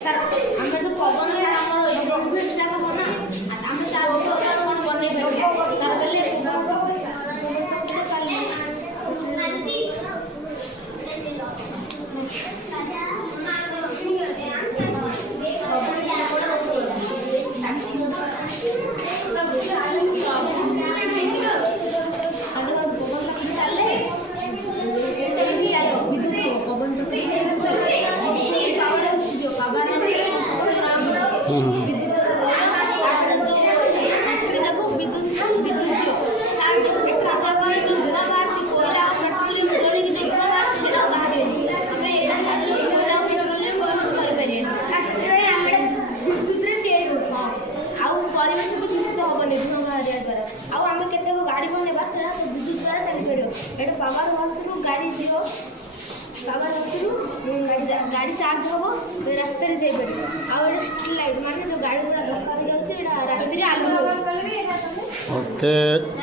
ଆମେ ତ ପବନ ସାରା ଆମର ସେଟା ହବ ନା ଆମେ ତା ଉପରେ କଣ ବନେଇ ପାରିବା ତାର ବେଲେ गाड़ी चार्ज हम रास्ते जापर स्ट्रीट लाइट माने जो गाड़ी गुड़ा धक्का भी जाऊँगी रास्ते आलोक। ओके।